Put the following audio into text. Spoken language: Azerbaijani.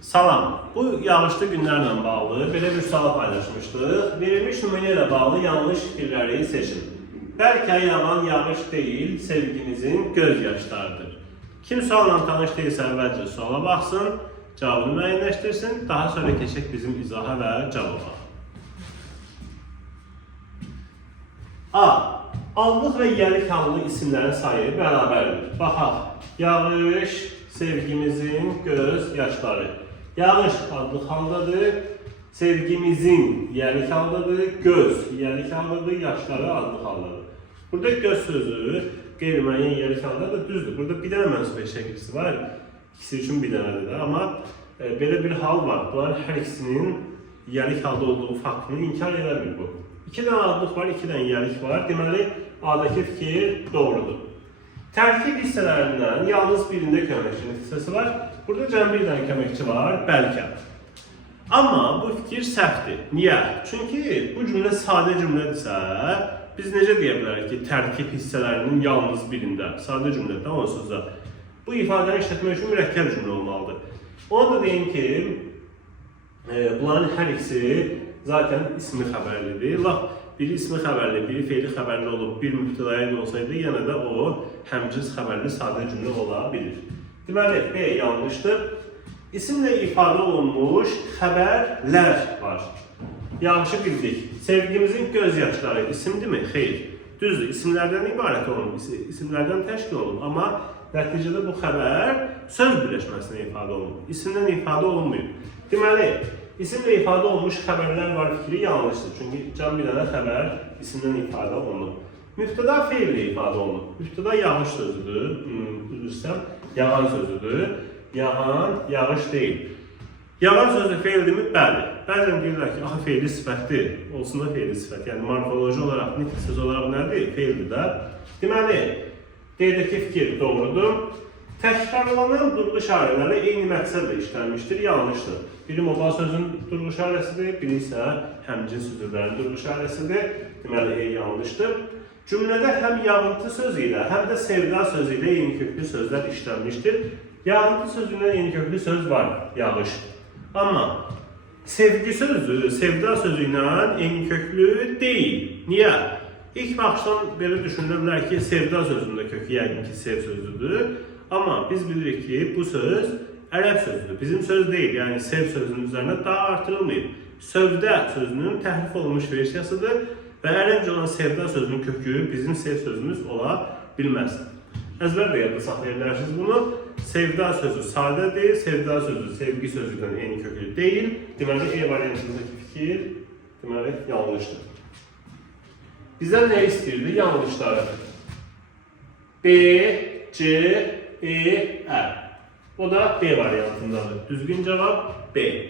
Salam. Bu yağışlı günlərlə bağlı belə bir sual paylaşmışdıq. Verilmiş nümunə ilə bağlı yanlış fikirləri seçin. Bəlkə yağan yağış deyil, sevgimizin göz yaşlarıdır. Kim sualla tanış deyilsə əvvəlcə suala baxsın, cavabını müəyyənləşdirsin, daha sonra keçək bizim izaha və cavaba. A. Anlıq və yəlik hallı isimlərin sayı bərabərdir. Baxaq. Yağış, sevgimizin göz yaşları. Yağış adlı haldadır, sevgimizin yəlik haldadır, göz yəlik haldadır, yaşları adlı haldadır. Burada göz sözü qeyri-müəyyən yəlik haldadır, düzdür. Burada bir dənə mənsub şəkilçisi var, ikisi üçün bir dənədir də, amma belə bir hal var. Bunların hər ikisinin yəlik halda olduğu faktını inkar edəmir bu. İki dənə adlıq var, iki dənə yəlik var. Deməli, A'dakı fikir doğrudur. Tərkib hissələrindən yalnız birində köməkçinin hissəsi var. Burada cəmi bir dənə köməkçi var, bəlkə. Amma bu fikir səhvdir. Niyə? Çünki bu cümlə sadə cümlədirsə, biz necə deyə bilərik ki, tərkib hissələrinin yalnız birində, sadə cümlədə onsuz da bu ifadəni işlətmək üçün mürəkkəb cümlə olmalıdır. Onu da deyim ki, bunların hər ikisi zaten ismi xəbərlidir. Laf biri ismi xəbərli, biri feili xəbərli olub, bir mübtədai olsaydı, yenə də o həmcins xəbərli sadə cümlə ola bilir. Deməli, B yanlışdır. İsimlə ifadə olunmuş xəbərlər var. Yanlışı bildik. Sevgimizin göz yaşları isimdirmi? Xeyr. Düzdür, isimlərdən ibarət olunur, isimlərdən təşkil olunur. Amma nəticədə bu xəbər söz birləşməsinə ifadə olunur. İsimdən ifadə olunmuyor. Deməli, İsimlə ifadə olunmuş xəbərlər var fikri yanlışdır. Çünki cəm bir dənə xəbər isimdən ifadə olunur. Mübtəda feillə ifadə olunur. Mübtəda yağış sözüdür. Üzrüstəm, yağan sözüdür. Yağan, yağış deyil. Yağan sözü feildirmi? Bəli. Bəzən deyirlər ki, axı feilli sifətdir. Olsun da feilli sifət. Yəni morfoloji olaraq, nitq söz olaraq nədir? Feildir də. Deməli, D'dəki fikir doğrudur. Təkrarlanan durğu işarələri eyni məqsədlə işlənmişdir, yanlışdır. Biri modal sözün durğu işarəsidir, biri isə həmcins sözlərin durğu işarəsidir. Deməli, yanlışdır. Cümlədə həm yağıntı sözü ilə, həm də sevda sözü ilə eyni köklü sözlər işlənmişdir. Yağıntı sözündən eyni köklü söz var, yağış. Amma sevgi sözü, sevda sözü ilə eyni köklü deyil. Niyə? İlk baxışdan belə düşünülə bilər ki, sevda sözündə kökü yəqin ki, sev sözüdür. Amma biz bilirik ki, bu söz ərəb sözüdür. Bizim söz deyil, yəni sev sözünün üzərinə daha artırılmayıb. Sövdə sözünün təhrif olunmuş versiyasıdır və ərəbcə olan sevda sözünün kökü bizim sev sözümüz ola bilməz. Əzbərlə yadda saxlaya bilərsiniz bunu. Sevda sözü sadədir, sevda sözü sevgi sözündən eyni köklü deyil. Deməli, E variantındakı fikir deməli, yanlışdır. Bizdən nə istəyirdi? Yanlışları. B, C, E, Ə. O da B variantındadır. Düzgün cavab B.